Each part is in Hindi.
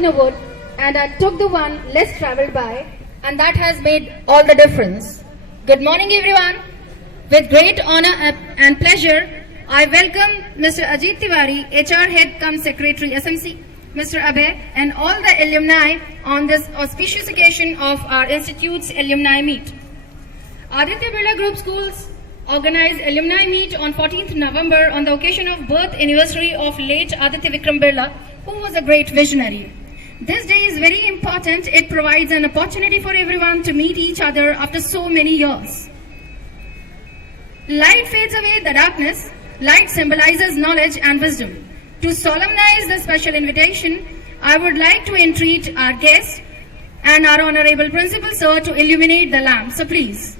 in a wood and I took the one less traveled by, and that has made all the difference. Good morning, everyone. With great honor and pleasure, I welcome Mr. Ajit Tiwari, HR Head cum Secretary SMC, Mr. Abhay, and all the alumni on this auspicious occasion of our Institute's alumni meet. Aditya Birla Group Schools organized alumni meet on 14th November on the occasion of birth anniversary of late Aditya Vikram Birla, who was a great visionary. This day is very important. It provides an opportunity for everyone to meet each other after so many years. Light fades away the darkness. Light symbolizes knowledge and wisdom. To solemnize the special invitation, I would like to entreat our guest and our Honorable Principal Sir to illuminate the lamp. So please.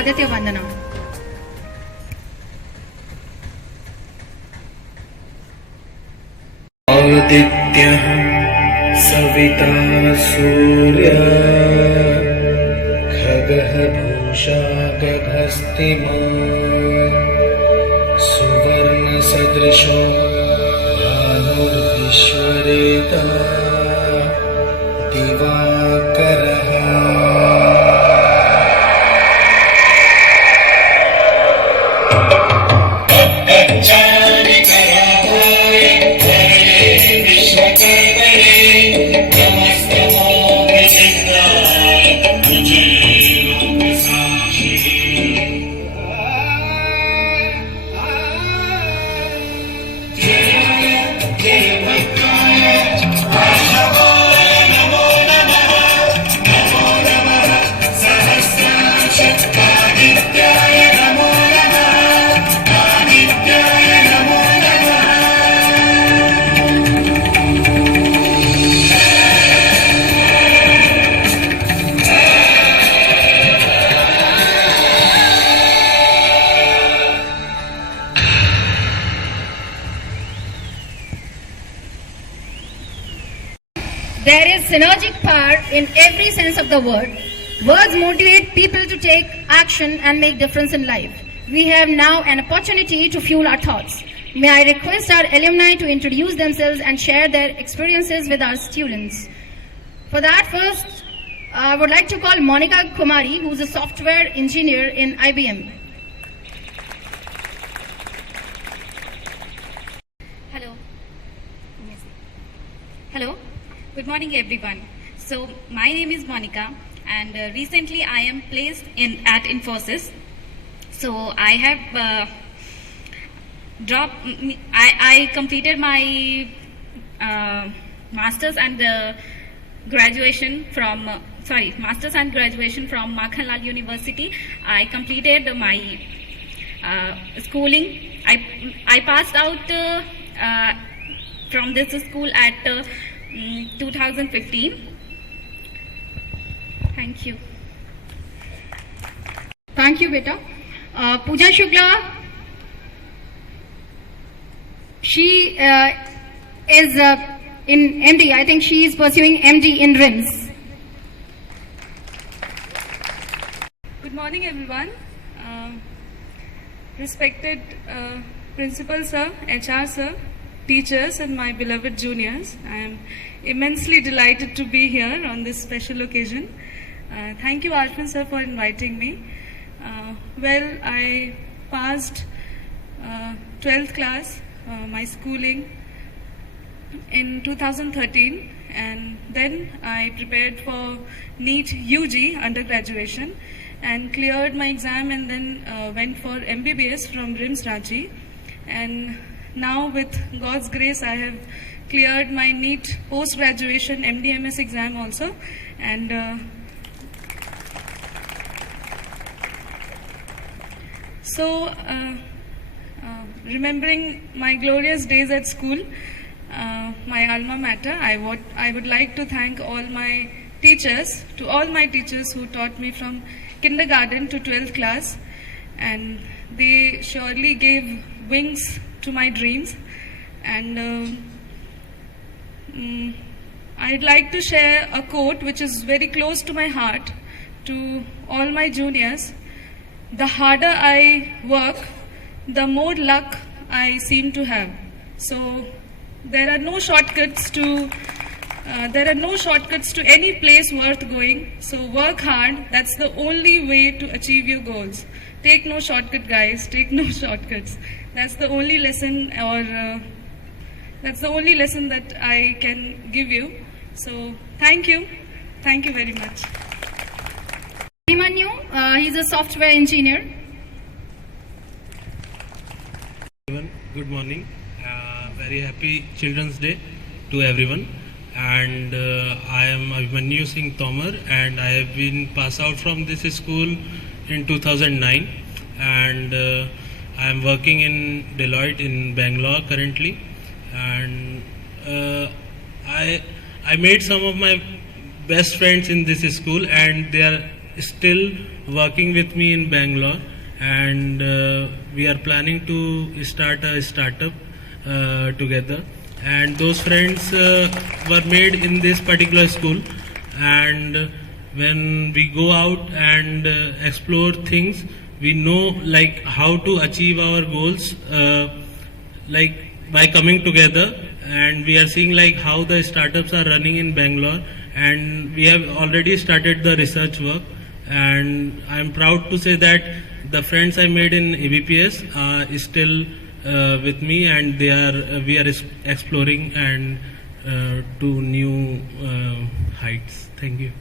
Aditya Vandana. Adityah Savita Surya Khagah Bhusha Gaghastiman Suvarna Sadrisho Bhanur Vishwareta Divakaraha. There is synergic power in every sense of the word. Words motivate people to take action and make difference in life. We have now an opportunity to fuel our thoughts. May I request our alumni to introduce themselves and share their experiences with our students. For that, first, I would like to call Monica Kumari, who is a software engineer in IBM. Hello. Yes. Hello. Good morning, everyone. So my name is Monica, and recently I am placed at Infosys. So I have I completed my masters and graduation from Makhanlal University. I completed my schooling. I passed out from this school at 2015. Thank you. Thank you, beta. Pooja Shukla, she is in MD. I think she is pursuing MD in RIMS. Good morning, everyone. Respected Principal Sir, HR Sir, teachers, and my beloved juniors, I am immensely delighted to be here on this special occasion. Thank you, Arfan Sir, for inviting me. Well, I passed 12th class, my schooling, in 2013, and then I prepared for NEET UG undergraduation and cleared my exam, and then went for MBBS from RIMS Ranchi. And now, with God's grace, I have cleared my NEET post-graduation MDMS exam also. And remembering my glorious days at school, my alma mater, I would like to thank all my teachers, who taught me from kindergarten to 12th class, and they surely gave wings to my dreams. And I'd like to share a quote which is very close to my heart to all my juniors. The harder I work, the more luck I seem to have. So there are no shortcuts to any place worth going. So work hard. That's the only way to achieve your goals. Take no shortcut, guys. Take no shortcuts. That's the only lesson, that I can give you. So thank you very much. Abhimanyu, he's a software engineer. Everyone, good morning. Very happy Children's Day to everyone. And I am Abhimanyu Singh Tomar, and I have been passed out from this school in 2009. And I am working in Deloitte in Bangalore currently. And I made some of my best friends in this school, and they are still working with me in Bangalore. And we are planning to start a startup together. And those friends were made in this particular school. And when we go out and explore things, we know like how to achieve our goals, like by coming together. And we are seeing like how the startups are running in Bangalore, and we have already started the research work. And I am proud to say that the friends I made in ABPS is still with me, and we are exploring and to new heights. Thank you.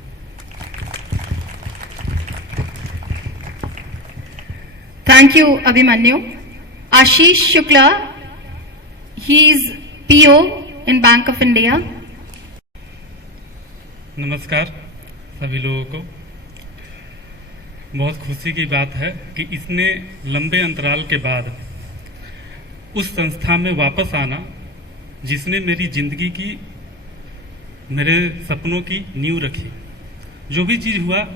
Thank you, Abhimanyu. Ashish Shukla, he is PO in Bank of India. नमस्कार सभी लोगों को। बहुत खुशी की बात है कि इतने लंबे अंतराल के बाद उस संस्था में वापस आना जिसने मेरी जिंदगी की, मेरे सपनों की नींव रखी। जो भी चीज़ हुआ,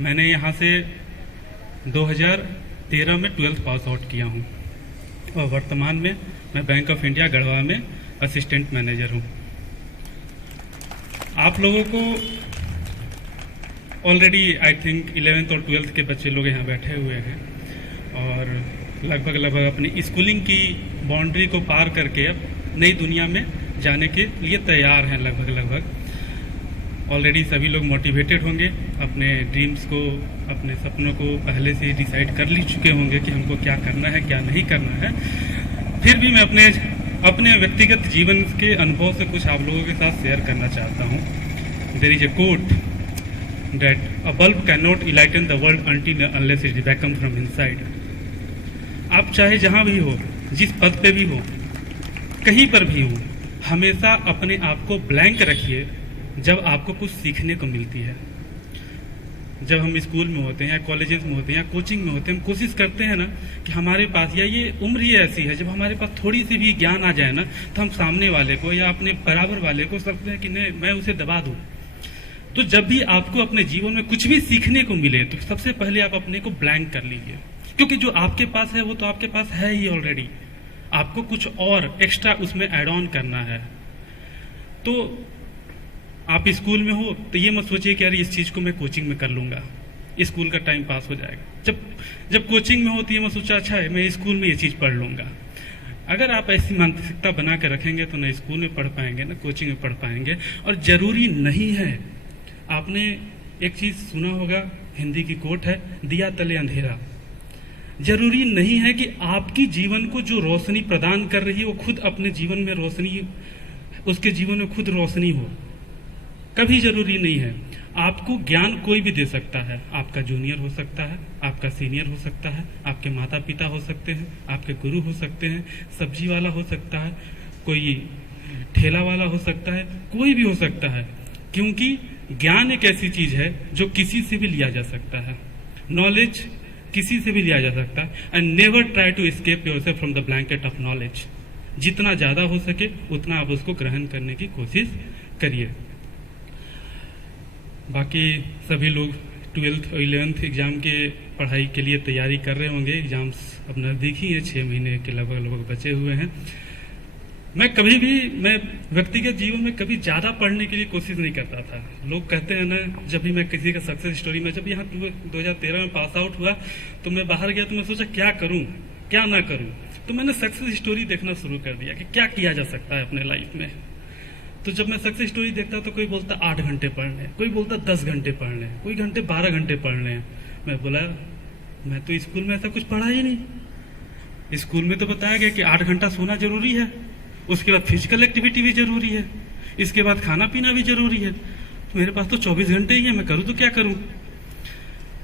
मैंने यहाँ से 2013 में 12th पास आउट किया हूँ, और वर्तमान में मैं बैंक ऑफ इंडिया गढ़वा में असिस्टेंट मैनेजर हूँ। आप लोगों को ऑलरेडी आई थिंक 11th और 12th के बच्चे लोग यहाँ बैठे हुए हैं, और लगभग अपनी स्कूलिंग की बाउंड्री को पार करके अब नई दुनिया में जाने के लिए तैयार हैं लगभग। ऑलरेडी सभी लोग मोटिवेटेड होंगे, अपने ड्रीम्स को, अपने सपनों को पहले से डिसाइड कर ली चुके होंगे कि हमको क्या करना है क्या नहीं करना है। फिर भी मैं अपने व्यक्तिगत जीवन के अनुभव से कुछ आप लोगों के साथ शेयर करना चाहता हूँ। There is a quote that a bulb can not enlighten the world until unless it welcome from inside. आप चाहे जहाँ भी हो, जिस पद पे भी हो, कहीं पर भी हो, हमेशा अपने आप को ब्लैंक रखिए जब आपको कुछ सीखने को मिलती है। जब हम स्कूल में होते हैं या कॉलेजेस में होते हैं या कोचिंग में होते हैं, हम कोशिश करते हैं ना कि हमारे पास, या ये उम्र ही ऐसी है, जब हमारे पास थोड़ी सी भी ज्ञान आ जाए ना तो हम सामने वाले को या अपने बराबर वाले को सोचते हैं कि नहीं, मैं उसे दबा दूं। तो जब भी आपको अपने जीवन में कुछ भी सीखने को मिले तो सबसे पहले आप अपने को ब्लैंक कर लीजिए, क्योंकि जो आपके पास है वो तो आपके पास है ही ऑलरेडी। आपको कुछ और एक्स्ट्रा उसमें ऐड ऑन करना है। तो आप स्कूल में हो तो ये मत सोचिए कि यार इस चीज को मैं कोचिंग में कर लूंगा, स्कूल का टाइम पास हो जाएगा। जब कोचिंग में हो तो ये मत सोचा अच्छा है मैं स्कूल में ये चीज पढ़ लूंगा। अगर आप ऐसी मानसिकता बना के रखेंगे तो ना स्कूल में पढ़ पाएंगे ना कोचिंग में पढ़ पाएंगे। और जरूरी नहीं है, आपने एक चीज सुना होगा, हिंदी की कोट है, दिया तले अंधेरा। जरूरी नहीं है कि आपकी जीवन को जो रोशनी प्रदान कर रही है वो खुद अपने जीवन में रोशनी, उसके जीवन में खुद रोशनी हो, कभी जरूरी नहीं है। आपको ज्ञान कोई भी दे सकता है, आपका जूनियर हो सकता है, आपका सीनियर हो सकता है, आपके माता पिता हो सकते हैं, आपके गुरु हो सकते हैं, सब्जी वाला हो सकता है, कोई ठेला वाला हो सकता है, कोई भी हो सकता है, क्योंकि ज्ञान एक ऐसी चीज है जो किसी से भी लिया जा सकता है। नॉलेज किसी से भी लिया जा सकता है। And never try to escape yourself from the blanket of knowledge. जितना ज्यादा हो सके उतना आप उसको ग्रहण करने की कोशिश करिए। बाकी सभी लोग 12th और 11th एग्जाम के पढ़ाई के लिए तैयारी कर रहे होंगे। एग्जाम्स अब नजदीक ही है, 6 महीने के लगभग बचे हुए हैं। मैं व्यक्तिगत जीवन में कभी ज्यादा पढ़ने के लिए कोशिश नहीं करता था। लोग कहते हैं ना, जब भी मैं किसी का सक्सेस स्टोरी में, जब यहाँ 2013 में पास आउट हुआ तो मैं बाहर गया तो मैं सोचा क्या करूं क्या ना करूं। तो मैंने सक्सेस स्टोरी देखना शुरू कर दिया कि क्या किया जा सकता है अपने लाइफ में। तो जब मैं सक्सेस स्टोरी देखता तो कोई बोलता 8 घंटे पढ़ने, कोई बोलता 10 घंटे पढ़ने, कोई 12 घंटे पढ़ने। मैं बोला मैं तो स्कूल में ऐसा कुछ पढ़ा ही नहीं। स्कूल में तो बताया गया कि 8 घंटा सोना जरूरी है, उसके बाद फिजिकल एक्टिविटी भी जरूरी है, इसके बाद खाना पीना भी जरूरी है। तो मेरे पास तो 24 घंटे ही है, मैं करूँ तो क्या करूँ।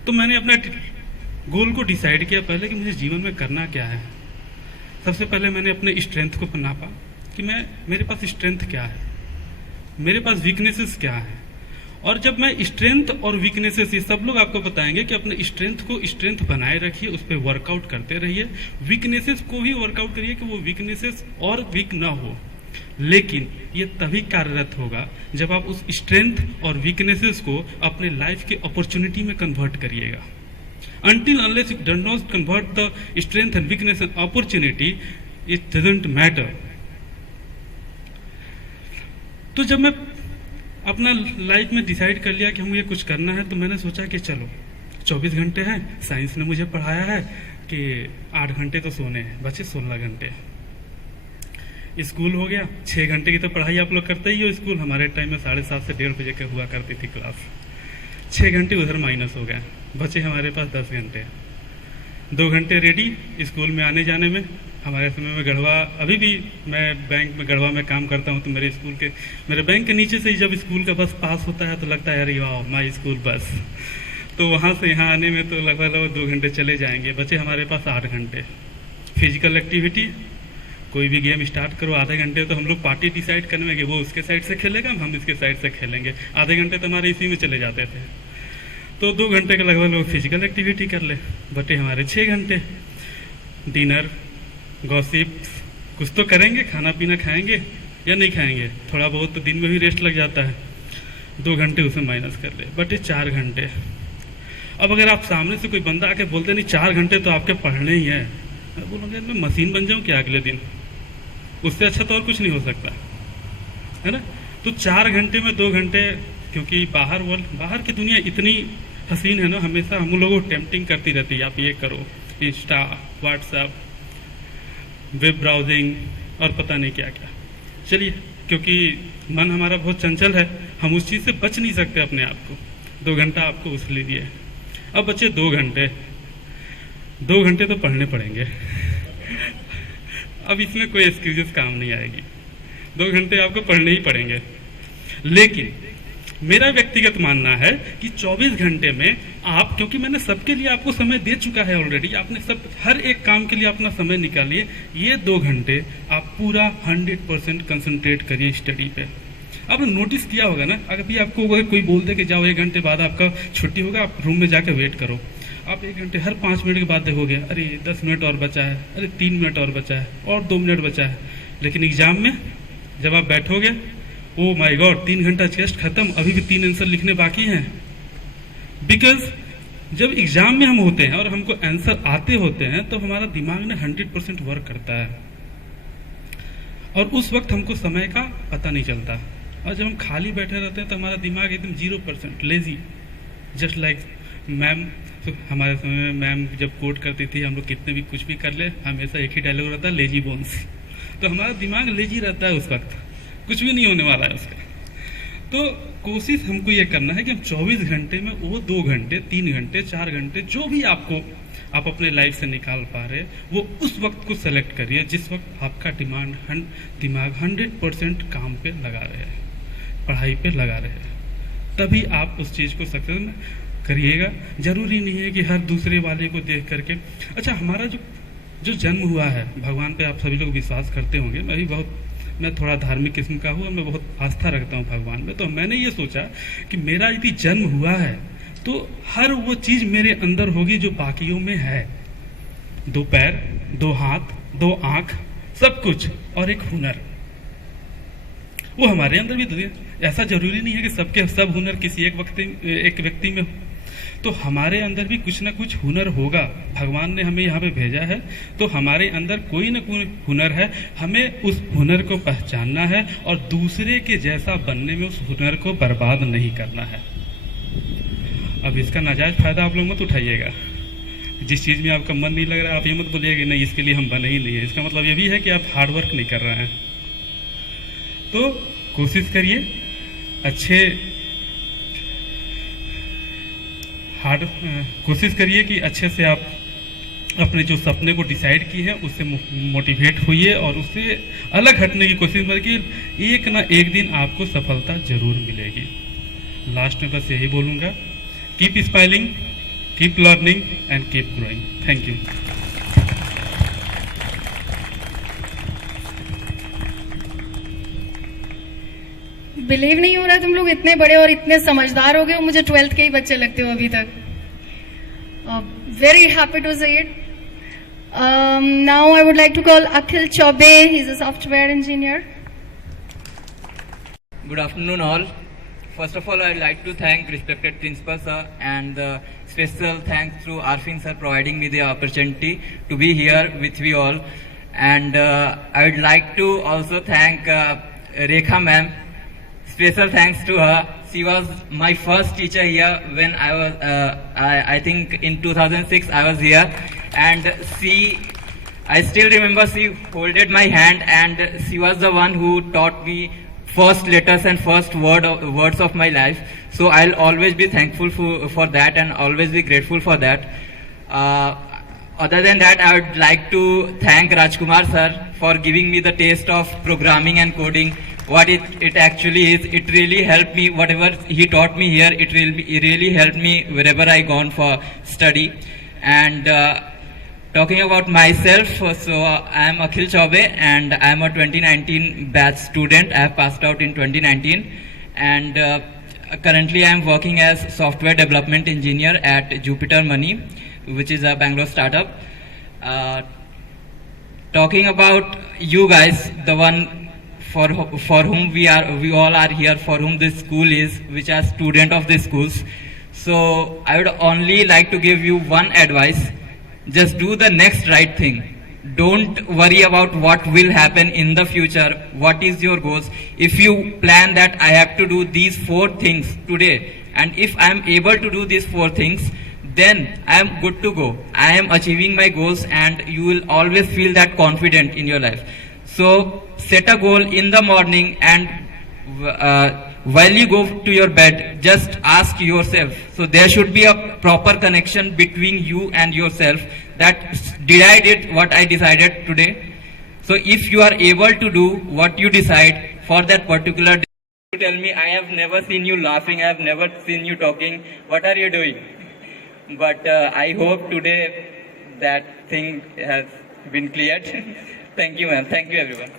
तो मैंने अपना गोल को डिसाइड किया पहले कि मुझे जीवन में करना क्या है। सबसे पहले मैंने अपने स्ट्रेंथ को नापा कि मेरे पास स्ट्रेंथ क्या है, मेरे पास वीकनेसेस क्या है। और जब मैं स्ट्रेंथ और वीकनेसेस, ये सब लोग आपको बताएंगे कि अपने स्ट्रेंथ को स्ट्रेंथ बनाए रखिए, उस पर वर्कआउट करते रहिए, वीकनेसेस को भी वर्कआउट करिए कि वो वीकनेसेस और वीक ना हो। लेकिन ये तभी कार्यरत होगा जब आप उस स्ट्रेंथ और वीकनेसेस को अपने लाइफ के अपॉर्चुनिटी में कन्वर्ट करिएगा। Until unless you do not convert the strength and weakness and opportunity, it doesn't matter. तो जब मैं अपना लाइफ में डिसाइड कर लिया कि मुझे कुछ करना है, तो मैंने सोचा कि चलो 24 घंटे हैं, साइंस ने मुझे पढ़ाया है कि 8 घंटे तो सोने हैं, बचे 16 घंटे। स्कूल हो गया, 6 घंटे की तो पढ़ाई आप लोग करते ही हो। स्कूल हमारे टाइम में 7:30 से 1:30 बजे के हुआ करती थी क्लास। 6 घंटे उधर माइनस हो गया, बचे हमारे पास 10 घंटे। 2 घंटे रेडी स्कूल में आने जाने में। हमारे समय में गढ़वा, अभी भी मैं बैंक में गढ़वा में काम करता हूँ, तो मेरे बैंक के नीचे से ही जब स्कूल का बस पास होता है तो लगता है अरे वाह माई स्कूल बस। तो वहाँ से यहाँ आने में तो लगभग 2 घंटे चले जाएंगे। बचे हमारे पास 8 घंटे। फिजिकल एक्टिविटी, कोई भी गेम स्टार्ट करो, आधे घंटे तो हम लोग पार्टी डिसाइड करने में कि वो उसके साइड से खेलेगा, हम इसके साइड से खेलेंगे। आधे घंटे तो हमारे इसी में चले जाते थे। तो 2 घंटे के लगभग लोग फिजिकल एक्टिविटी कर ले, बटे हमारे 6 घंटे। डिनर, गॉसिप, कुछ तो करेंगे, खाना पीना खाएंगे या नहीं खाएंगे, थोड़ा बहुत तो दिन में भी रेस्ट लग जाता है। 2 घंटे उसे माइनस कर ले, बटे 4 घंटे। अब अगर आप सामने से कोई बंदा आके बोलते नहीं 4 घंटे तो आपके पढ़ने ही है, मैं बोलूँगा मैं मशीन बन जाऊँ क्या अगले दिन, उससे अच्छा तो और कुछ नहीं हो सकता है ना। तो 4 घंटे में 2 घंटे, क्योंकि बाहर की दुनिया इतनी हसीन है ना, हमेशा हम लोगों को टेम्पटिंग करती रहती है, आप ये करो, इंस्टा, व्हाट्सएप, वेब ब्राउजिंग और पता नहीं क्या क्या। चलिए क्योंकि मन हमारा बहुत चंचल है, हम उस चीज़ से बच नहीं सकते अपने आप को। 2 घंटा आपको उस ले दिए, अब बचे 2 घंटे। 2 घंटे तो पढ़ने पड़ेंगे। अब इसमें कोई एक्सक्यूजेस काम नहीं आएगी, 2 घंटे आपको पढ़ने ही पड़ेंगे। लेकिन मेरा व्यक्तिगत मानना है कि 24 घंटे में आप, क्योंकि मैंने सबके लिए आपको समय दे चुका है ऑलरेडी, आपने सब हर एक काम के लिए अपना समय निकालिए। ये 2 घंटे आप पूरा 100% कंसंट्रेट करिए स्टडी पे। आपने नोटिस किया होगा ना, अगर भी आपको अगर कोई बोल दे कि जाओ 1 घंटे बाद आपका छुट्टी होगा, आप रूम में जाकर वेट करो। आप 1 घंटे हर 5 मिनट के बाद देखोगे, अरे 10 मिनट और बचा है, अरे 3 मिनट और बचा है, और 2 मिनट बचा है। लेकिन एग्जाम में जब आप बैठोगे, ओ माय गॉड 3 घंटा जस्ट खत्म, अभी भी 3 आंसर लिखने बाकी हैं। बिकॉज जब एग्जाम में हम होते हैं और हमको आंसर आते होते हैं तो हमारा दिमाग ने 100% वर्क करता है, और उस वक्त हमको समय का पता नहीं चलता। और जब हम खाली बैठे रहते हैं तो हमारा दिमाग एकदम 0% लेजी, जस्ट लाइक मैम। तो हमारे समय में मैम जब कोट करती थी, हम लोग कितने भी कुछ भी कर ले, हमेशा एक ही डायलॉग रहता है, लेजी बोन्स। तो हमारा दिमाग लेजी रहता है, उस वक्त कुछ भी नहीं होने वाला है उसका। तो कोशिश हमको ये करना है कि हम 24 घंटे में वो 2 घंटे, 3 घंटे, 4 घंटे, जो भी आपको आप अपने लाइफ से निकाल पा रहे, वो उस वक्त को सेलेक्ट करिए जिस वक्त आपका दिमाग 100% काम पे लगा रहे हैं, पढ़ाई पे लगा रहे हैं। तभी आप उस चीज़ को सक्सेस करिएगा। जरूरी नहीं है कि हर दूसरे वाले को देख करके। अच्छा, हमारा जो जन्म हुआ है, भगवान पे आप सभी लोग विश्वास करते होंगे, मैं थोड़ा धार्मिक किस्म का हूँ, मैं बहुत आस्था रखता हूँ भगवान में। तो मैंने ये सोचा कि मेरा यदि जन्म हुआ है तो हर वो चीज़ मेरे अंदर होगी जो बाकियों में है। 2 पैर, 2 हाथ, 2 आँख, सब कुछ, और एक हुनर, वो हमारे अंदर भी तो है। ऐसा जरूरी नहीं है कि सबके सब हुनर किसी एक व्यक्ति में हो। तो हमारे अंदर भी कुछ ना कुछ हुनर होगा। भगवान ने हमें यहाँ पे भेजा है तो हमारे अंदर कोई ना कोई हुनर है। हमें उस हुनर को पहचानना है और दूसरे के जैसा बनने में उस हुनर को बर्बाद नहीं करना है। अब इसका नाजायज फायदा आप लोग मत उठाइएगा। जिस चीज़ में आपका मन नहीं लग रहा है, आप ये मत बोलिएगा नहीं इसके लिए हम बने ही नहीं है। इसका मतलब ये भी है कि आप हार्ड वर्क नहीं कर रहे हैं। तो कोशिश करिए कोशिश करिए कि अच्छे से आप अपने जो सपने को डिसाइड किए हैं उससे मोटिवेट होइए और उससे अलग हटने की कोशिश करिए। एक ना एक दिन आपको सफलता जरूर मिलेगी। लास्ट में बस यही बोलूँगा, keep smiling, keep learning and keep growing. Thank you. Believe नहीं हो रहा तुम लोग इतने बड़े और इतने समझदार हो गए हो। मुझे 12th के ही बच्चे लगते हो अभी तक। Very happy to say it. Now I would like to call Akhil Choubey. He is a software engineer. Good afternoon all. First of all, I'd like to thank respected Principal Sir and special thanks to Arfin Sir providing me the opportunity to be here with you all. And I would like to also thank Rekha ma'am. Special thanks to her. She was my first teacher here when I was, I think in 2006 I was here, and I still remember she holded my hand and she was the one who taught me first letters and first words of my life. So I'll always be thankful for that and always be grateful for that. Other than that, I would like to thank Rajkumar sir for giving me the taste of programming and coding. What it actually is, it really helped me. Whatever he taught me here, it really helped me wherever I gone for study. And talking about myself, so I am Akhil Chaube and I am a 2019 batch student. I have passed out in 2019 and currently I am working as software development engineer at Jupiter Money, which is a Bangalore startup. Talking about you guys, the one for whom we all are here, for whom this school is, which are student of this schools. So I would only like to give you one advice. Just do the next right thing. Don't worry about what will happen in the future. What is your goals? If you plan that I have to do these 4 things today, and if I am able to do these 4 things, then I am good to go. I am achieving my goals and you will always feel that confident in your life. So set a goal in the morning, and while you go to your bed, just ask yourself. So there should be a proper connection between you and yourself, that did I did what I decided today. So if you are able to do what you decide for that particular day, you tell me, I have never seen you laughing, I have never seen you talking, what are you doing? But I hope today that thing has been cleared. Thank you, ma'am. Thank you, everyone.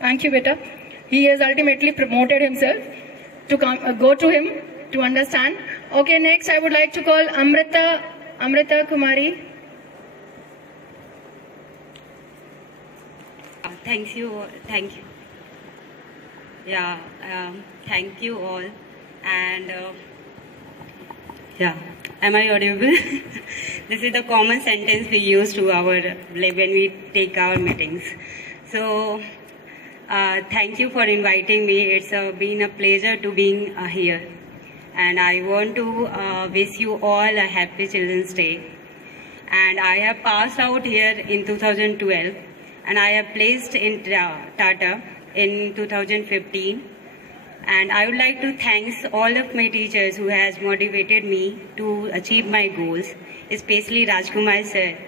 Thank you, beta. He has ultimately promoted himself to go to him to understand. Okay, next I would like to call Amrita Kumari. Thank you. Yeah, thank you all. And yeah, am I audible? This is the common sentence we use to when we take our meetings. So thank you for inviting me. It's been a pleasure to being here. And I want to wish you all a happy Children's Day. And I have passed out here in 2012. And I have placed in Tata in 2015. And I would like to thank all of my teachers who has motivated me to achieve my goals, especially Rajkumar sir.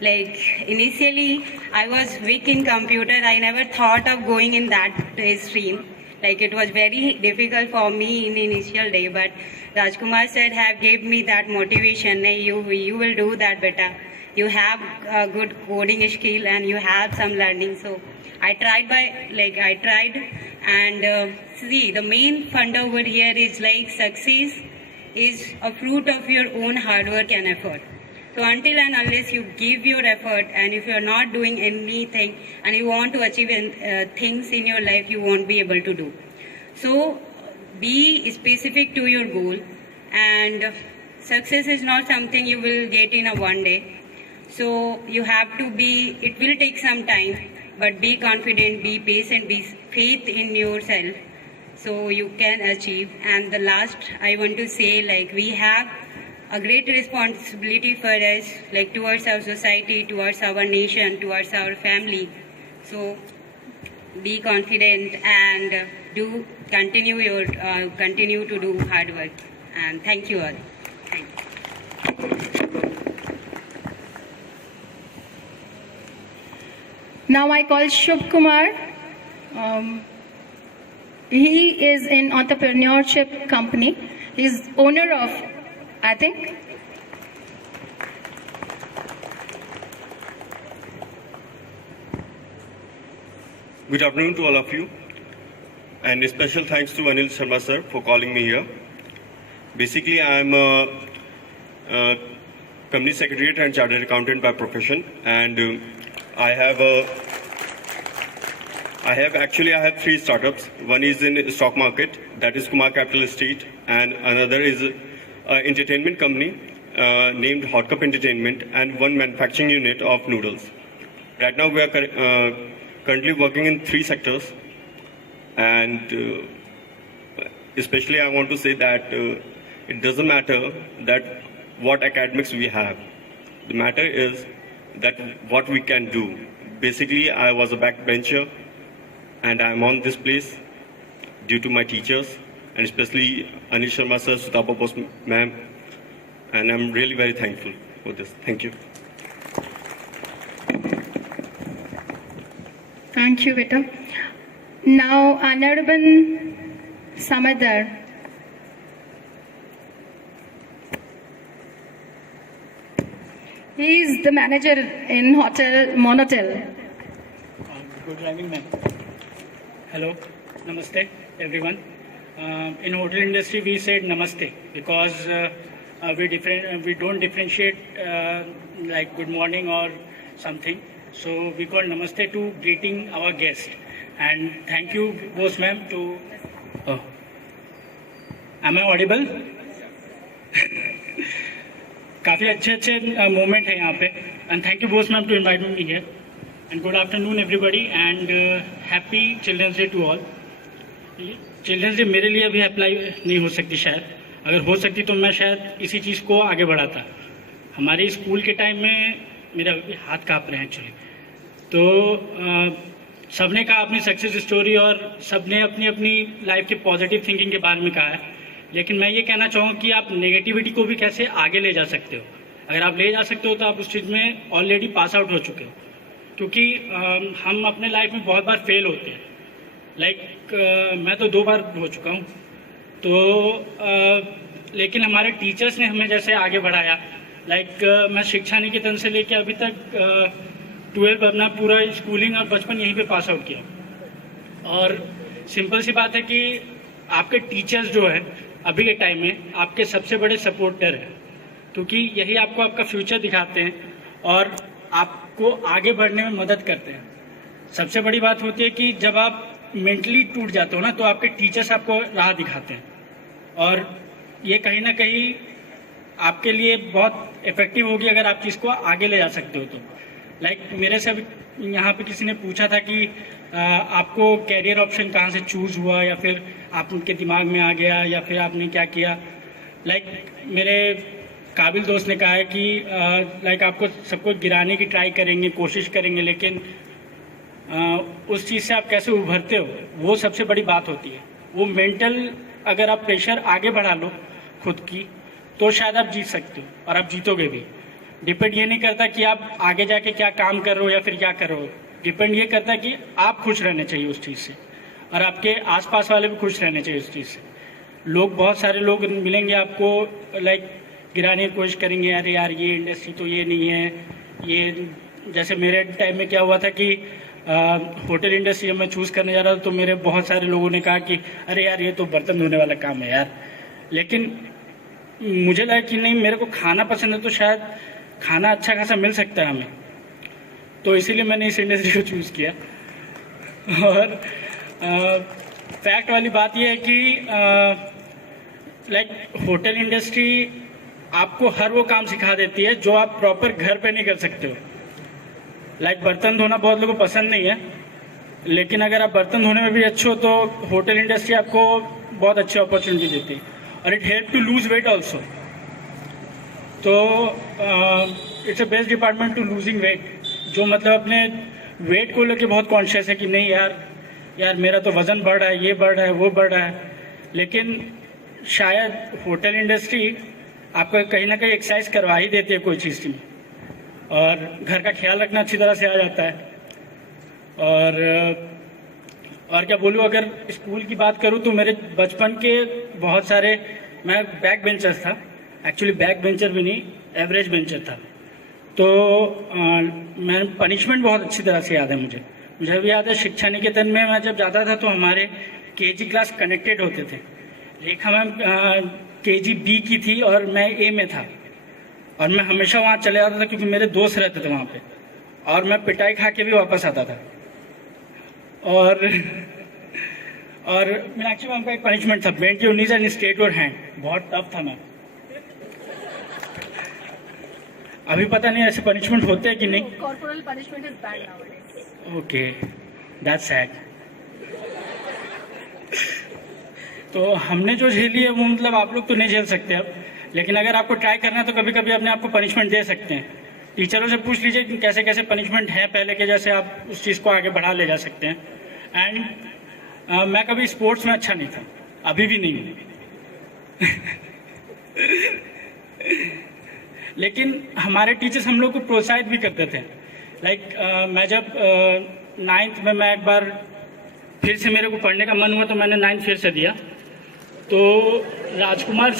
Like initially, I was weak in computer. I never thought of going in that stream. Like it was very difficult for me in the initial day. But Rajkumar sir have gave me that motivation. Hey, you will do that better. You have a good coding skill and you have some learning. So I tried and see, the main fund over here is like success is a fruit of your own hard work and effort. So until and unless you give your effort, and if you're not doing anything and you want to achieve things in your life, you won't be able to do. So be specific to your goal, and success is not something you will get in a one day. So you have to be, it will take some time, but be confident, be patient, be faith in yourself, so you can achieve. And the last I want to say, like, we have a great responsibility for us, like towards our society, towards our nation, towards our family. So be confident and continue to do hard work. And thank you all. Thank you. Now I call Shubh Kumar. He is in entrepreneurship company. He's owner of, I think. Good afternoon to all of you, and a special thanks to Anil Sharma sir for calling me here. Basically, I am a company secretariat and chartered accountant by profession, and I have three startups. One is in stock market, that is Kumar Capital Estate, and another is an entertainment company named Hot Cup Entertainment, and one manufacturing unit of noodles. Right now we are currently working in three sectors, and especially I want to say that it doesn't matter that what academics we have. The matter is that what we can do. Basically, I was a backbencher, and I am on this place due to my teachers, and especially Anil Sharma sir, Sutapa Bose ma'am, and I'm really very thankful for this. Thank you. Thank you, beta. Now, Anirban Samadar. He is the manager in Hotel Monotel. Good evening, ma'am. Hello, namaste, everyone. In hotel industry, we said namaste because we don't differentiate like good morning or something. So we call namaste to greeting our guest. And thank you, Bose ma'am, to. Oh. Am I audible? काफ़ी अच्छे मोमेंट है यहाँ पे, and thank you Bose ma'am to invite me here, and good afternoon everybody, and happy children's day to all. Children's day मेरे लिए अभी अप्लाई नहीं हो सकती शायद, अगर हो सकती तो मैं शायद इसी चीज़ को आगे बढ़ाता. हमारे स्कूल के टाइम में मेरे अभी हाथ काँप रहे हैं एक्चुअली। तो सबने कहा अपनी सक्सेस स्टोरी और सबने अपनी अपनी लाइफ के पॉजिटिव थिंकिंग के बारे में कहा है, लेकिन मैं ये कहना चाहूँगा कि आप नेगेटिविटी को भी कैसे आगे ले जा सकते हो। अगर आप ले जा सकते हो तो आप उस चीज़ में ऑलरेडी पास आउट हो चुके हो, क्योंकि हम अपने लाइफ में बहुत बार फेल होते हैं। मैं तो 2 बार हो चुका हूँ। तो लेकिन हमारे टीचर्स ने हमें जैसे आगे बढ़ाया। मैं शिक्षा निकेतन से लेके अभी तक 12 अपना पूरा स्कूलिंग और बचपन यहीं पे पास आउट किया। और सिंपल सी बात है कि आपके टीचर्स जो है अभी के टाइम में आपके सबसे बड़े सपोर्टर हैं, क्योंकि यही आपको आपका फ्यूचर दिखाते हैं और आपको आगे बढ़ने में मदद करते हैं। सबसे बड़ी बात होती है कि जब आप मेंटली टूट जाते हो ना, तो आपके टीचर्स आपको राह दिखाते हैं, और ये कहीं ना कहीं आपके लिए बहुत इफेक्टिव होगी अगर आप चीज़ को आगे ले जा सकते हो तो। मेरे से यहाँ पे किसी ने पूछा था कि आपको कैरियर ऑप्शन कहाँ से चूज़ हुआ, या फिर आपके दिमाग में आ गया, या फिर आपने क्या किया। मेरे काबिल दोस्त ने कहा है कि आपको सबको गिराने की ट्राई करेंगे, कोशिश करेंगे, लेकिन उस चीज़ से आप कैसे उभरते हो वो सबसे बड़ी बात होती है। वो मेंटल अगर आप प्रेशर आगे बढ़ा लो खुद की, तो शायद आप जीत सकते हो, और आप जीतोगे भी। डिपेंड ये नहीं करता कि आप आगे जाके क्या काम कर रहे हो या फिर क्या कर रहे हो, डिपेंड ये करता है कि आप खुश रहने चाहिए उस चीज़ से, और आपके आसपास वाले भी खुश रहने चाहिए उस चीज़ से। बहुत सारे लोग मिलेंगे आपको, गिराने की कोशिश करेंगे, अरे यार ये इंडस्ट्री तो ये नहीं है, ये जैसे मेरे टाइम में क्या हुआ था कि होटल इंडस्ट्री में चूज़ करने जा रहा था, तो मेरे बहुत सारे लोगों ने कहा कि अरे यार ये तो बर्तन धोने वाला काम है यार। लेकिन मुझे लगा कि नहीं, मेरे को खाना पसंद है, तो शायद खाना अच्छा खासा मिल सकता है हमें, तो इसीलिए मैंने इस इंडस्ट्री को चूज़ किया। और फैक्ट वाली बात यह है कि होटल इंडस्ट्री आपको हर वो काम सिखा देती है जो आप प्रॉपर घर पे नहीं कर सकते हो। बर्तन धोना बहुत लोगों को पसंद नहीं है, लेकिन अगर आप बर्तन धोने में भी अच्छे हो तो होटल इंडस्ट्री आपको बहुत अच्छी अपॉर्चुनिटी देती है, और it help to lose weight also. तो it's a best department to losing weight, जो मतलब अपने वेट को लेके बहुत कॉन्शियस है कि नहीं यार मेरा तो वज़न बढ़ रहा है, ये बढ़ रहा है, वो बढ़ रहा है। लेकिन शायद होटल इंडस्ट्री आपको कहीं ना कहीं एक्सरसाइज करवा ही देती है कोई चीज़ में, और घर का ख्याल रखना अच्छी तरह से आ जाता है। और क्या बोलूँ, अगर स्कूल की बात करूँ तो मेरे बचपन के बहुत सारे, मैं बैक बेंचर था, एक्चुअली बैक बेंचर भी नहीं, एवरेज बेंचर था। तो मैं पनिशमेंट बहुत अच्छी तरह से याद है मुझे अभी याद है, शिक्षा निकेतन में मैं जब जाता था तो हमारे केजी क्लास कनेक्टेड होते थे। रेखा मैम केजी बी की थी और मैं ए में था, और मैं हमेशा वहाँ चले जाता था क्योंकि मेरे दोस्त रहते थे वहाँ पे, और मैं पिटाई खा के भी वापस आता था। और मीनाक्षी मैम का एक पनिशमेंट था, bent your knees and straight your hand, बहुत टफ था मैम। अभी पता नहीं ऐसे पनिशमेंट होते हैं कि नहीं। Corporal punishment is banned nowadays. Okay, that's sad. तो हमने जो झेली है वो मतलब आप लोग तो नहीं झेल सकते अब, लेकिन अगर आपको ट्राई करना है तो कभी कभी अपने आप को पनिशमेंट दे सकते हैं। टीचरों से पूछ लीजिए कि कैसे कैसे पनिशमेंट है पहले के, जैसे आप उस चीज़ को आगे बढ़ा ले जा सकते हैं। एंड मैं कभी स्पोर्ट्स में अच्छा नहीं था, अभी भी नहीं हूँ। लेकिन हमारे टीचर्स हम लोग को प्रोत्साहित भी करते थे। मैं जब 9th में मैं एक बार फिर से मेरे को पढ़ने का मन हुआ तो मैंने 9th फिर से दिया। तो राजकुमार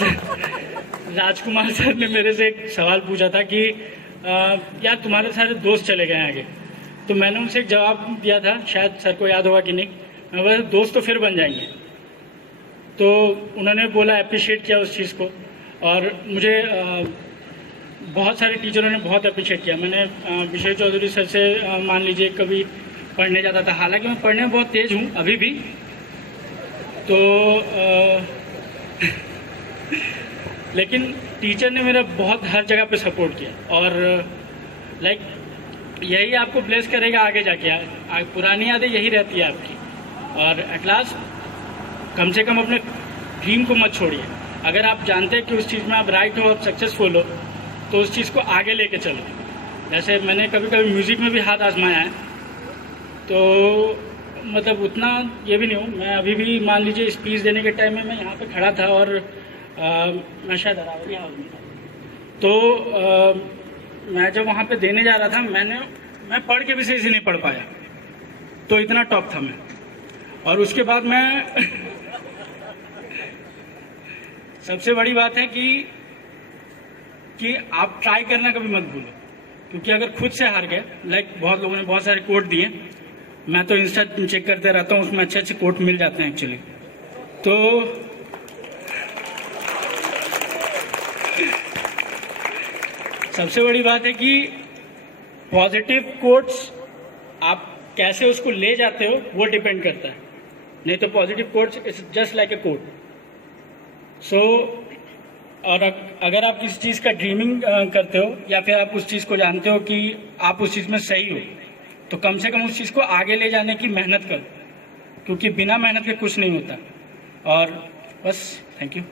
सर ने मेरे से एक सवाल पूछा था कि यार तुम्हारे सारे दोस्त चले गए आगे। तो मैंने उनसे एक जवाब दिया था, शायद सर को याद होगा कि नहीं, मैं बोला दोस्त तो फिर बन जाएंगे। तो उन्होंने बोला, अप्रिशिएट किया उस चीज़ को, और मुझे बहुत सारे टीचरों ने बहुत अप्रिशिएट किया। मैंने विशेष चौधरी सर से मान लीजिए कभी पढ़ने जाता था, हालांकि मैं पढ़ने में बहुत तेज़ हूँ अभी भी, तो लेकिन टीचर ने मेरा बहुत हर जगह पे सपोर्ट किया। और यही आपको ब्लेस करेगा आगे जाके, पुरानी यादें यही रहती है आपकी। और एट लास्ट कम से कम अपने ड्रीम को मत छोड़िए। अगर आप जानते हैं कि उस चीज़ में आप राइट हो, आप सक्सेसफुल हो, तो उस चीज़ को आगे लेके चलो। जैसे मैंने कभी कभी म्यूज़िक में भी हाथ आजमाया है, तो मतलब उतना ये भी नहीं हूँ मैं। अभी भी मान लीजिए स्पीच देने के टाइम में मैं यहाँ पे खड़ा था और मैं शायद अरावली हाउस में था, तो मैं जब वहाँ पे देने जा रहा था मैं पढ़ के भी सही से नहीं पढ़ पाया, तो इतना टॉप था मैं। और उसके बाद मैं सबसे बड़ी बात है कि आप ट्राई करना कभी मत भूलो, क्योंकि अगर खुद से हार गए, लाइक बहुत लोगों ने बहुत सारे कोट दिए, मैं तो इंस्टा चेक करते रहता हूँ, उसमें अच्छे अच्छे कोट मिल जाते हैं एक्चुअली। तो सबसे बड़ी बात है कि पॉजिटिव कोट्स आप कैसे उसको ले जाते हो वो डिपेंड करता है, नहीं तो positive quotes it's just like a quote. So और अगर आप किसी चीज़ का ड्रीमिंग करते हो या फिर आप उस चीज़ को जानते हो कि आप उस चीज़ में सही हो, तो कम से कम उस चीज़ को आगे ले जाने की मेहनत करो, क्योंकि बिना मेहनत के कुछ नहीं होता। और बस, thank you.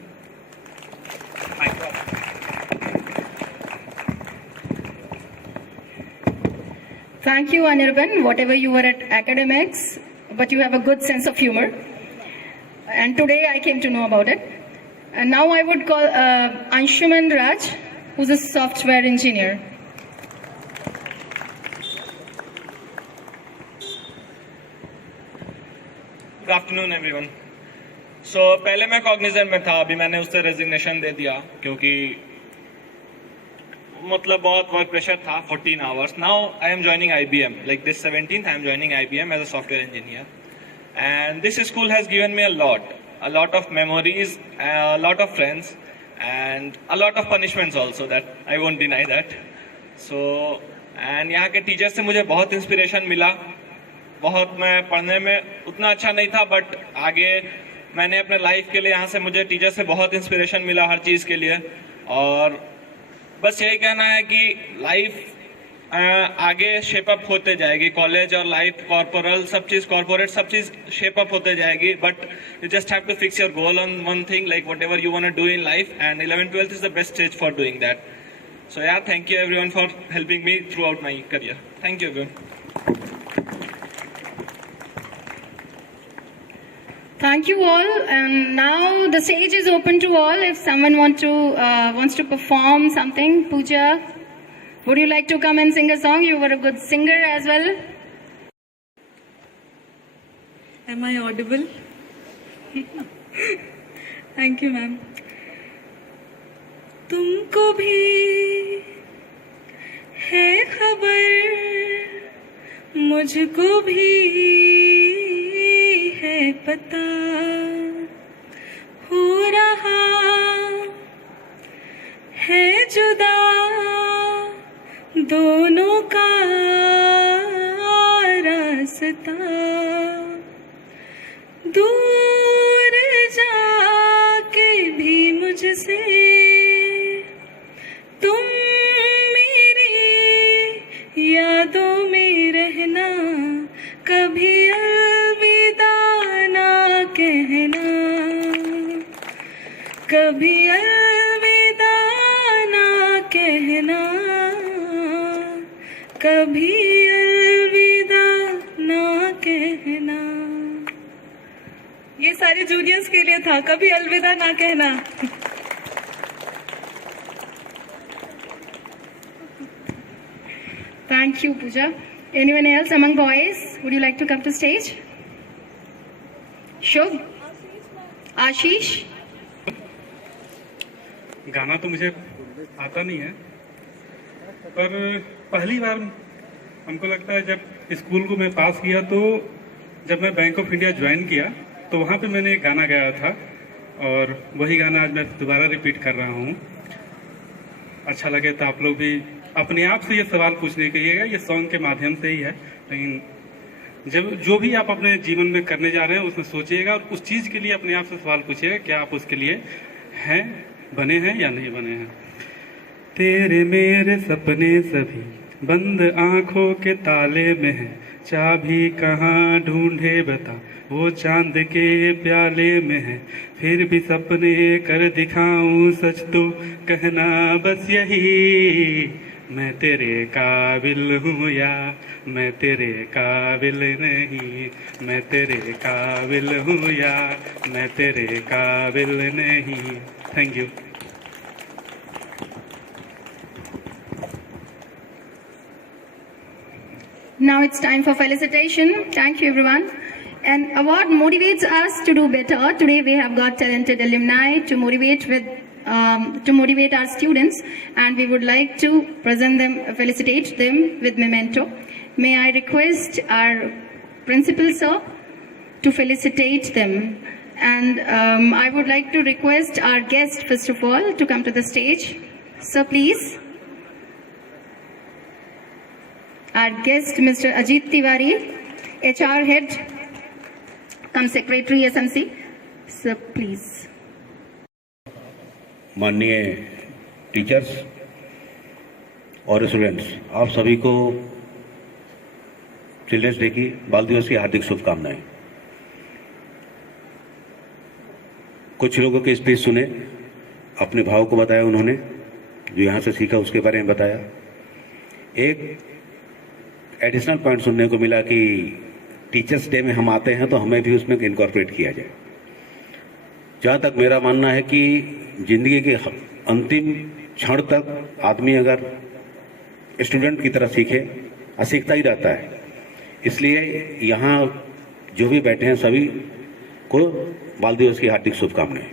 Thank you, Anirban, whatever you were at academics, but you have a good sense of humor. And today I came to know about it. And now I would call Anshuman Raj, who's a software engineer. Good afternoon everyone. So पहले मैं कॉग्निजेंट में था, अभी मैंने उससे रेजिग्नेशन दे दिया क्योंकि मतलब बहुत वर्क प्रेशर था, 14 hours. Now I am joining IBM, like this 17th I am joining IBM as a software engineer, and this school has given me a lot of memories, a lot of friends, and a lot of punishments also, that I won't deny that. So and यहाँ के टीचर्स से मुझे बहुत इंस्पिरेशन मिला। बहुत, मैं पढ़ने में उतना अच्छा नहीं था, बट आगे मैंने अपने लाइफ के लिए यहाँ से मुझे टीचर से बहुत इंस्पिरेशन मिला हर चीज़ के लिए। और बस यही कहना है कि लाइफ आगे शेप अप होते जाएगी, कॉलेज और लाइफ, कॉर्पोरल सब चीज़, कॉर्पोरेट सब चीज़ शेप अप होते जाएगी, but you just have to fix your goal on one thing, like whatever you want to do in life, and 11th-12th is the best stage for doing that. So yeah, thank you everyone for helping me throughout my career. Thank you everyone. Thank you all, and now the stage is open to all. If someone wants to perform something, Pooja, would you like to come and sing a song? You were a good singer as well. Am I audible? Thank you, ma'am. तुमको भी है खबर, मुझको भी है पता, हो रहा है जुदा दोनों का रास्ता, दूर जाके भी मुझसे तुम मेरी यादों में रहना, कभी अलविदा ना कहना, कभी अलविदा ना कहना, कभी अलविदा ना कहना। ये सारे जूनियर्स के लिए था, कभी अलविदा ना कहना। Thank you, Pooja. Anyone else among boys? Would you like to come to stage? Shubh? Ashish? गाना तो मुझे आता नहीं है, पर पहली बार हमको लगता है जब स्कूल को मैं पास किया, तो जब मैं बैंक ऑफ इंडिया ज्वाइन किया तो वहाँ पे मैंने एक गाना गाया था, और वही गाना आज मैं दोबारा रिपीट कर रहा हूँ। अच्छा लगे तो आप लोग भी अपने आप से ये सवाल पूछने कहिएगा, ये सॉन्ग के माध्यम से ही है, लेकिन जब जो भी आप अपने जीवन में करने जा रहे हैं उसमें सोचिएगा, और उस चीज़ के लिए अपने आप से सवाल पूछिएगा, क्या आप उसके लिए हैं, बने हैं या नहीं बने हैं। तेरे मेरे सपने सभी बंद आंखों के ताले में है, चाबी कहाँ ढूंढे बता, वो चांद के प्याले में है, फिर भी सपने कर दिखाऊं सच तो कहना बस यही, मैं तेरे काबिल हूँ या मैं तेरे काबिल नहीं, मैं तेरे काबिल हूँ या मैं तेरे काबिल नहीं। Thank you. Now it's time for felicitation. Thank you, everyone. An award motivates us to do better. Today we have got talented alumni to motivate our students, and we would like to felicitate them with memento. May I request our principal sir to felicitate them, and I would like to request our guest first of all to come to the stage. Sir, please. Our guest, Mr. Ajit Tiwari, HR Head, cum Secretary SMC. Sir, please. माननीय टीचर्स और स्टूडेंट्स, आप सभी को चिल्ड्रंस डे की, बाल दिवस की हार्दिक शुभकामनाएं। कुछ लोगों के स्पीच सुने, अपने भाव को बताया उन्होंने, जो यहाँ से सीखा उसके बारे में बताया। एक एडिशनल पॉइंट सुनने को मिला कि टीचर्स डे में हम आते हैं तो हमें भी उसमें इनकॉर्पोरेट किया जाए। जहाँ तक मेरा मानना है कि जिंदगी के अंतिम क्षण तक आदमी अगर स्टूडेंट की तरह सीखे, सीखता ही रहता है। इसलिए यहाँ जो भी बैठे हैं सभी को बाल दिवस की हार्दिक शुभकामनाएं।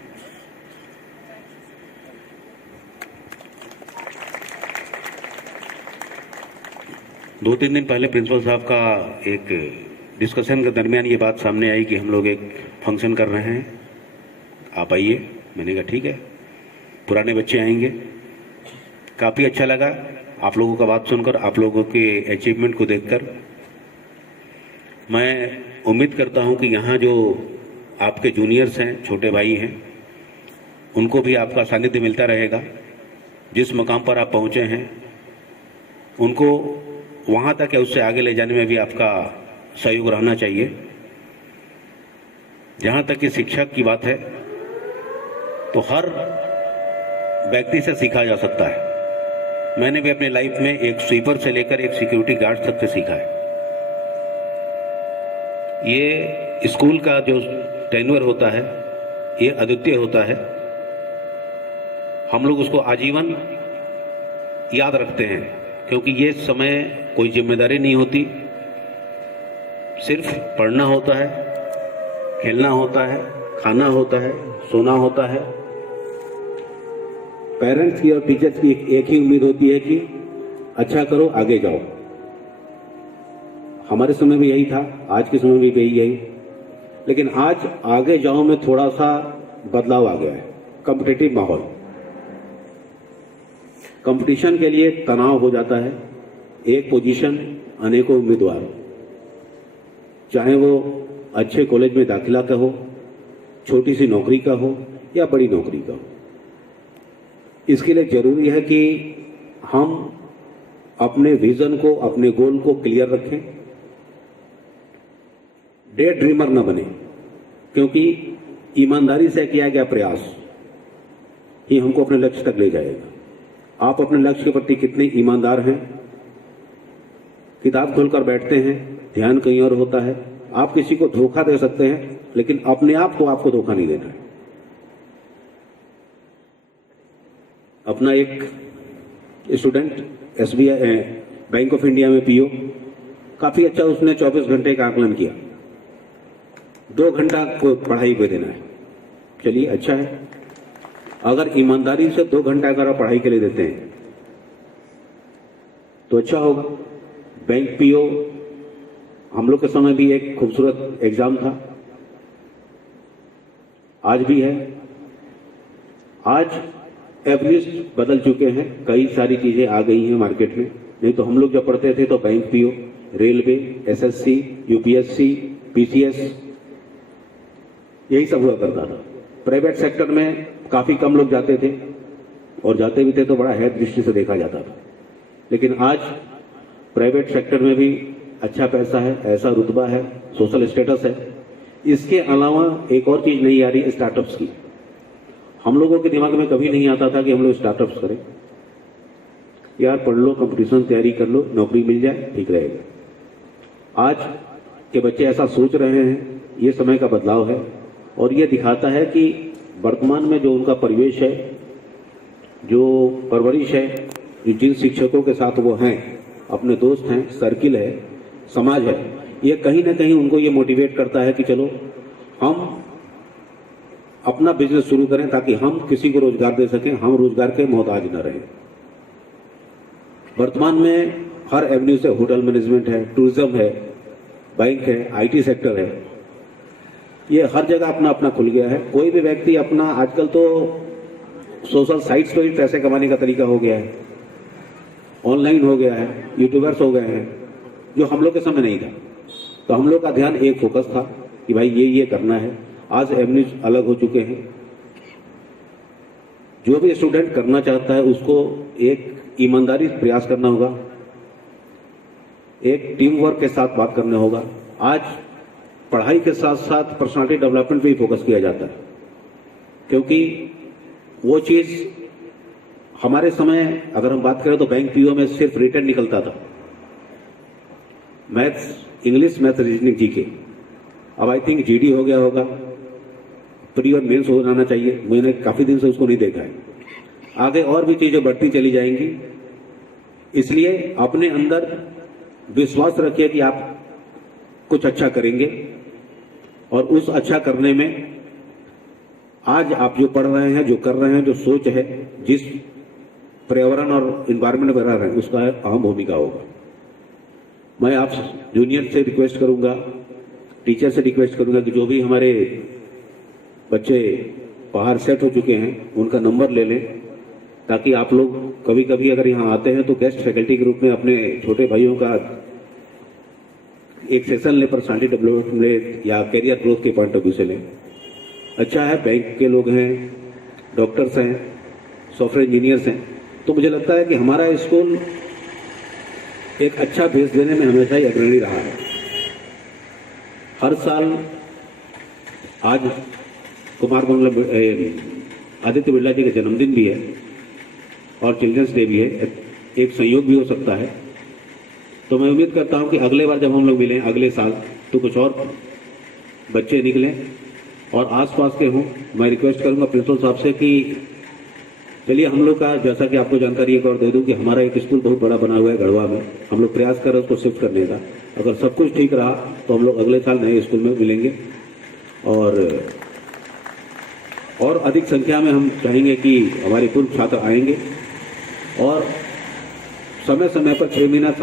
दो तीन दिन पहले प्रिंसिपल साहब का एक डिस्कशन के दरमियान ये बात सामने आई कि हम लोग एक फंक्शन कर रहे हैं, आप आइए। मैंने कहा ठीक है, पुराने बच्चे आएंगे। काफ़ी अच्छा लगा आप लोगों का बात सुनकर, आप लोगों के अचीवमेंट को देखकर। मैं उम्मीद करता हूं कि यहाँ जो आपके जूनियर्स हैं, छोटे भाई हैं, उनको भी आपका सानिध्य मिलता रहेगा। जिस मकाम पर आप पहुँचे हैं उनको वहाँ तक या उससे आगे ले जाने में भी आपका सहयोग रहना चाहिए। जहाँ तक कि शिक्षक की बात है तो हर व्यक्ति से सीखा जा सकता है। मैंने भी अपने लाइफ में एक स्वीपर से लेकर एक सिक्योरिटी गार्ड तक से सीखा है। ये स्कूल का जो टेन्योर होता है ये अद्वितीय होता है। हम लोग उसको आजीवन याद रखते हैं, क्योंकि ये समय कोई जिम्मेदारी नहीं होती, सिर्फ पढ़ना होता है, खेलना होता है, खाना होता है, सोना होता है। पेरेंट्स की और टीचर्स की एक ही उम्मीद होती है कि अच्छा करो, आगे जाओ। हमारे समय में यही था, आज के समय में भी यही। लेकिन आज आगे जाओ में थोड़ा सा बदलाव आ गया है। कॉम्पिटिटिव माहौल, कंपटीशन के लिए तनाव हो जाता है। एक पोजीशन, अनेकों उम्मीदवार, चाहे वो अच्छे कॉलेज में दाखिला का हो, छोटी सी नौकरी का हो या बड़ी नौकरी का हो। इसके लिए जरूरी है कि हम अपने विजन को, अपने गोल को क्लियर रखें, डे ड्रीमर न बने, क्योंकि ईमानदारी से किया गया प्रयास ही हमको अपने लक्ष्य तक ले जाएगा। आप अपने लक्ष्य के प्रति कितने ईमानदार हैं? किताब खोलकर बैठते हैं, ध्यान कहीं और होता है। आप किसी को धोखा दे सकते हैं, लेकिन अपने आप को आपको धोखा नहीं देना है। अपना एक student SBI bank of India में PO, काफी अच्छा, उसने 24 घंटे का आकलन किया, 2 घंटा को पढ़ाई को देना है। चलिए अच्छा है, अगर ईमानदारी से 2 घंटा अगर आप पढ़ाई के लिए देते हैं तो अच्छा होगा। बैंक PO, हम लोग के समय भी एक खूबसूरत एग्जाम था, आज भी है। आज एवरेज बदल चुके हैं, कई सारी चीजें आ गई हैं मार्केट में। नहीं तो हम लोग जब पढ़ते थे तो bank PO, railway, SSC, UPSC, PCS, यही सब हुआ करता था। प्राइवेट सेक्टर में काफी कम लोग जाते थे, और जाते भी थे तो बड़ा हैत दृष्टि से देखा जाता था। लेकिन आज प्राइवेट सेक्टर में भी अच्छा पैसा है, ऐसा रुतबा है, सोशल स्टेटस है। इसके अलावा एक और चीज नहीं आ रही, स्टार्टअप्स की। हम लोगों के दिमाग में कभी नहीं आता था कि हम लोग स्टार्टअप्स करें। यार पढ़ लो, कंपटीशन तैयारी कर लो, नौकरी मिल जाए, ठीक रहेगा। आज के बच्चे ऐसा सोच रहे हैं, ये समय का बदलाव है और ये दिखाता है कि वर्तमान में जो उनका परिवेश है, जो परवरिश है, जो जिन शिक्षकों के साथ वो हैं, अपने दोस्त हैं, सर्किल है, समाज है, ये कहीं ना कहीं उनको ये मोटिवेट करता है कि चलो हम अपना बिजनेस शुरू करें ताकि हम किसी को रोजगार दे सकें, हम रोजगार के मोहताज न रहें। वर्तमान में हर एवेन्यू से होटल मैनेजमेंट है, टूरिज्म है, बैंक है, आईटी सेक्टर है, ये हर जगह अपना अपना खुल गया है। कोई भी व्यक्ति अपना, आजकल तो सोशल साइट्स पर भी पैसे कमाने का तरीका हो गया है, ऑनलाइन हो गया है, यूट्यूबर्स हो गए हैं, जो हम लोग के समय नहीं था। तो हम लोग का ध्यान एक फोकस था कि भाई ये करना है। आज एवेन्यूज अलग हो चुके हैं। जो भी स्टूडेंट करना चाहता है उसको एक ईमानदारी से प्रयास करना होगा, एक टीम वर्क के साथ बात करना होगा। आज पढ़ाई के साथ साथ पर्सनालिटी डेवलपमेंट पे भी फोकस किया जाता है, क्योंकि वो चीज हमारे समय अगर हम बात करें तो बैंक पीओ में सिर्फ रिटर्न निकलता था, maths, English, math, reasoning, GK. अब आई थिंक जीडी हो गया होगा, प्री और मेंस हो जाना चाहिए। मैंने काफी दिन से उसको नहीं देखा है। आगे और भी चीजें बढ़ती चली जाएंगी, इसलिए अपने अंदर विश्वास रखिए कि आप कुछ अच्छा करेंगे और उस अच्छा करने में आज आप जो पढ़ रहे हैं, जो कर रहे हैं, जो सोच है, जिस पर्यावरण और इन्वायरमेंट में रह रहे हैं, उसका अहम भूमिका होगा। मैं आप जूनियर से रिक्वेस्ट करूंगा, टीचर से रिक्वेस्ट करूंगा कि जो भी हमारे बच्चे बाहर सेट हो चुके हैं उनका नंबर ले लें, ताकि आप लोग कभी कभी अगर यहाँ आते हैं तो गेस्ट फैकल्टी के रूप में अपने छोटे भाइयों का एक सेशन ले, पर्सनालिटी डेवलपमेंट ले या कैरियर ग्रोथ के पॉइंट ऑफ व्यू से लें। अच्छा है, बैंक के लोग हैं, डॉक्टर्स हैं, सॉफ्टवेयर इंजीनियर्स हैं, तो मुझे लगता है कि हमारा स्कूल एक अच्छा बेस देने में हमेशा ही अग्रणी रहा है। हर साल आज कुमार मंगलम आदित्य बिरला जी का जन्मदिन भी है और चिल्ड्रंस डे भी है, एक संयोग भी हो सकता है। तो मैं उम्मीद करता हूं कि अगले बार जब हम लोग मिलें अगले साल तो कुछ और बच्चे निकलें और आसपास के हों। मैं रिक्वेस्ट करूंगा प्रिंसिपल साहब से कि चलिए हम लोग का, जैसा कि आपको जानकारी एक और दे दूं कि हमारा एक स्कूल बहुत बड़ा बना हुआ है गढ़वा में, हम लोग प्रयास कर रहे हैं उसको शिफ्ट करने का। अगर सब कुछ ठीक रहा तो हम लोग अगले साल नए स्कूल में मिलेंगे और अधिक संख्या में हम चाहेंगे कि हमारे पूर्व छात्र आएंगे और समय समय पर 6 महीना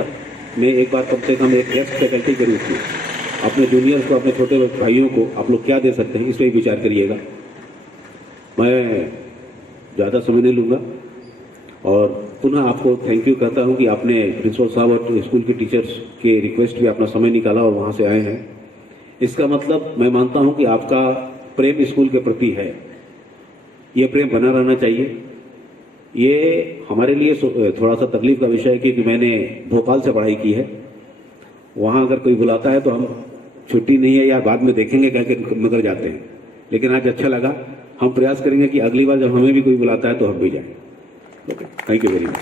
में एक बार कम से कम एक गेस्ट फैकल्टी के रूप में अपने जूनियर्स को, अपने छोटे भाइयों को आप लोग क्या दे सकते हैं, इस पर विचार करिएगा। मैं ज़्यादा समय नहीं लूँगा और पुनः आपको थैंक यू कहता हूँ कि आपने प्रिंसिपल साहब और स्कूल के टीचर्स के रिक्वेस्ट भी अपना समय निकाला और वहाँ से आए हैं। इसका मतलब मैं मानता हूँ कि आपका प्रेम स्कूल के प्रति है, ये प्रेम बना रहना चाहिए। ये हमारे लिए थोड़ा सा तकलीफ का विषय है क्योंकि मैंने भोपाल से पढ़ाई की है, वहाँ अगर कोई बुलाता है तो हम छुट्टी नहीं है या बाद में देखेंगे कह के मगर जाते हैं। लेकिन आज अच्छा लगा, हम प्रयास करेंगे कि अगली बार जब हमें भी कोई बुलाता है तो हम भी जाएं। Okay, thank you very much.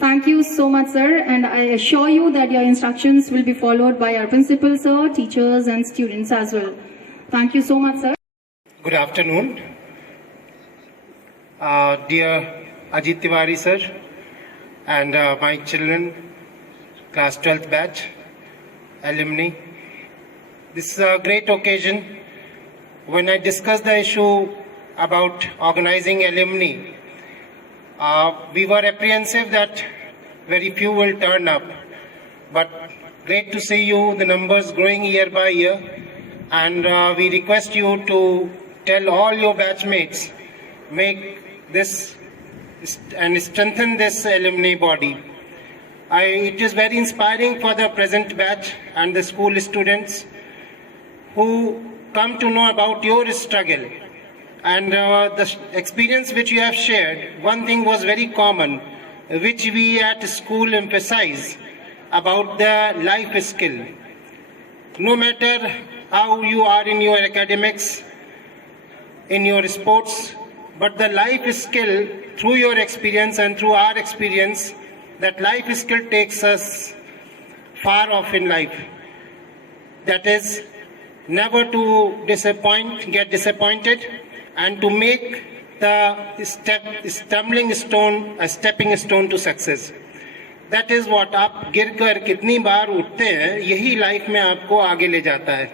Thank you so much, sir, and I assure you that your instructions will be followed by our principal, sir, teachers and students as well. Thank you so much, sir. Good afternoon. Dear Ajit Tiwari, sir, and my children, class 12th batch, alumni. This is a great occasion. When I discussed the issue about organizing alumni, we were apprehensive that very few will turn up, but great to see you, the numbers growing year by year, and we request you to tell all your batchmates, make this and strengthen this alumni body. It is very inspiring for the present batch and the school students who come to know about your struggle. And the experience which you have shared, one thing was very common, which we at school emphasize about the life skill. No matter how you are in your academics, in your sports, but the life skill, through your experience and through our experience, that life skill takes us far off in life. That is, never to get disappointed, and to make the stumbling stone a stepping stone to success. That is what आप गिरकर कितनी बार उठते हैं, यही लाइफ में आपको आगे ले जाता है.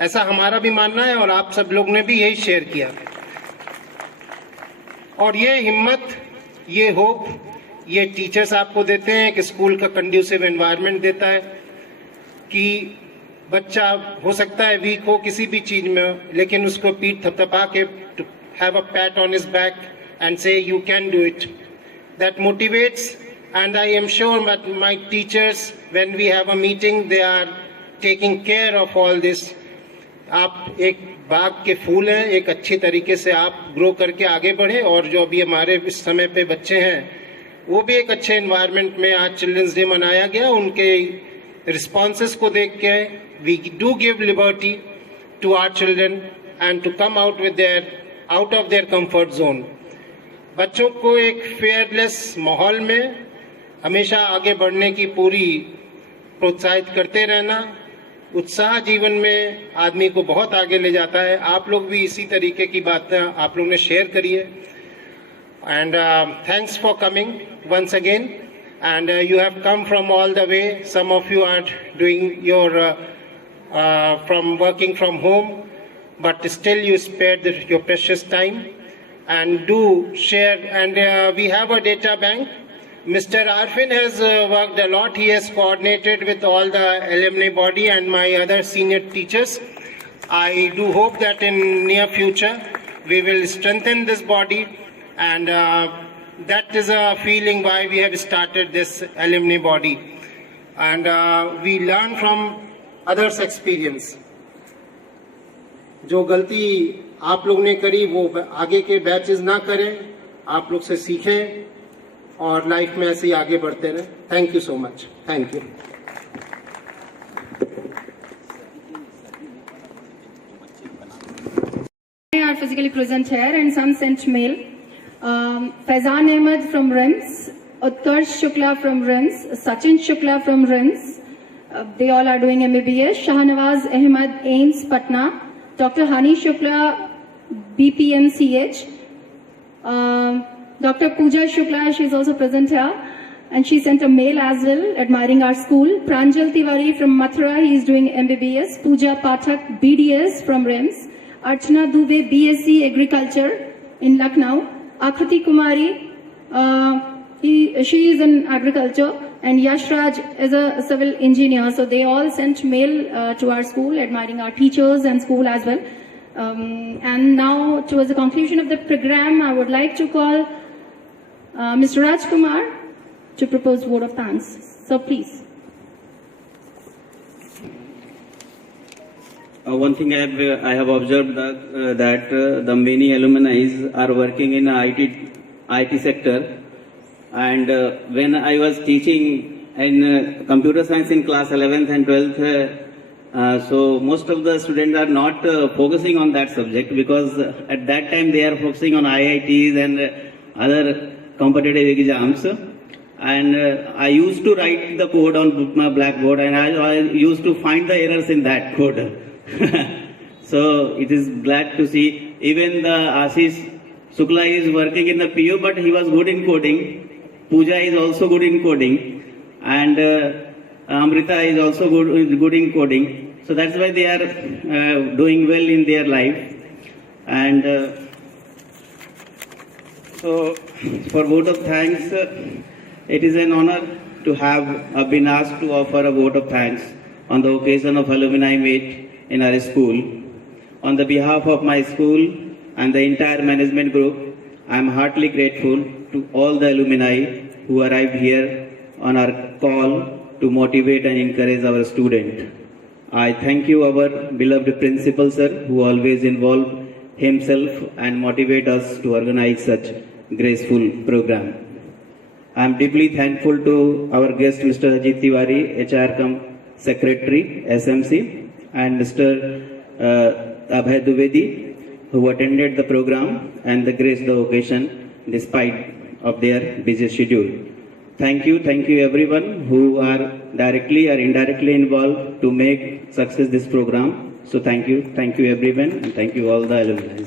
ऐसा हमारा भी मानना है और आप सब लोग ने भी यही शेयर किया. और ये हिम्मत, ये होप, ये टीचर्स आपको देते हैं कि स्कूल का कंड्यूसिव एनवायरनमेंट देता है कि बच्चा हो सकता है वीक हो किसी भी चीज में, लेकिन उसको पीठ थपथपा के have a pat on his back and say you can do it. That motivates, and I am sure that my teachers, when we have a meeting, they are taking care of all this. आप एक बाग के फूल हैं, एक अच्छी तरीके से आप ग्रो करके आगे बढ़े, और जो अभी हमारे इस समय पे बच्चे हैं वो भी एक अच्छे एनवायरनमेंट में आज चिल्ड्रंस डे मनाया गया. उनके रिस्पॉन्सेस को देख के we do give liberty to our children and to come out of their comfort zone. बच्चों को एक फेयरलेस माहौल में हमेशा आगे बढ़ने की पूरी प्रोत्साहित करते रहना. उत्साह जीवन में आदमी को बहुत आगे ले जाता है. आप लोग भी इसी तरीके की बातें आप लोग ने शेयर करी है. And thanks for coming once again. And you have come from all the way. Some of you are doing your from working from home, but still you spared your precious time, and do share. And we have a data bank. Mr. Arfin has worked a lot. He has coordinated with all the alumni body and my other senior teachers. I do hope that in near future we will strengthen this body, and that is a feeling why we have started this alumni body. And we learn from others' experience. जो गलती आप लोग ने करी वो आगे के बैचेस ना करें, आप लोग से सीखें और लाइफ में ऐसे ही आगे बढ़ते रहें. Thank you so much. Thank you. Are physically present here, and some sent mail. Faizan Ahmed from RIMS, Utkarsh Shukla from RIMS, Sachin Shukla from RIMS. They all are doing MBBS. Shahnawaz Ahmed, AIMS, Patna. Dr. Hani Shukla, BPMCH. Dr. Pooja Shukla, she is also present here, and she sent a mail as well admiring our school. Pranjal Tiwari from Mathura, he is doing MBBS. Pooja Pathak, BDS from RIMS. Archana Dubey, BSc Agriculture in Lucknow. Akriti Kumari, she is in agriculture, and Yash Raj is a civil engineer. So they all sent mail to our school admiring our teachers and school as well. And now towards the conclusion of the program, I would like to call Mr. Raj Kumar to propose vote of thanks. So please. One thing I have observed that the many alumni are working in IT sector, and when I was teaching in computer science in class 11th and 12th, so most of the students are not focusing on that subject, because at that time they are focusing on IITs and other competitive exams. And I used to write the code on my blackboard, and I used to find the errors in that code. So it is glad to see even the Ashish Shukla is working in the PO, but he was good in coding. Pooja is also good in coding, and Amrita is also good in coding. So that's why they are doing well in their life. And so for vote of thanks, it is an honor to have been asked to offer a vote of thanks on the occasion of alumni meet in our school. On the behalf of my school and the entire management group, I am heartily grateful to all the alumni who arrived here on our call to motivate and encourage our students. I thank you, our beloved principal sir, who always involve himself and motivate us to organize such graceful program. I am deeply thankful to our guest Mr. Ajit Tiwari, HR cum Secretary, SMC, and Mr. Abhay Dwivedi, who attended the program and graced the occasion despite of their busy schedule. Thank you everyone who are directly or indirectly involved to make success this program. So thank you everyone, and thank you all the alumni.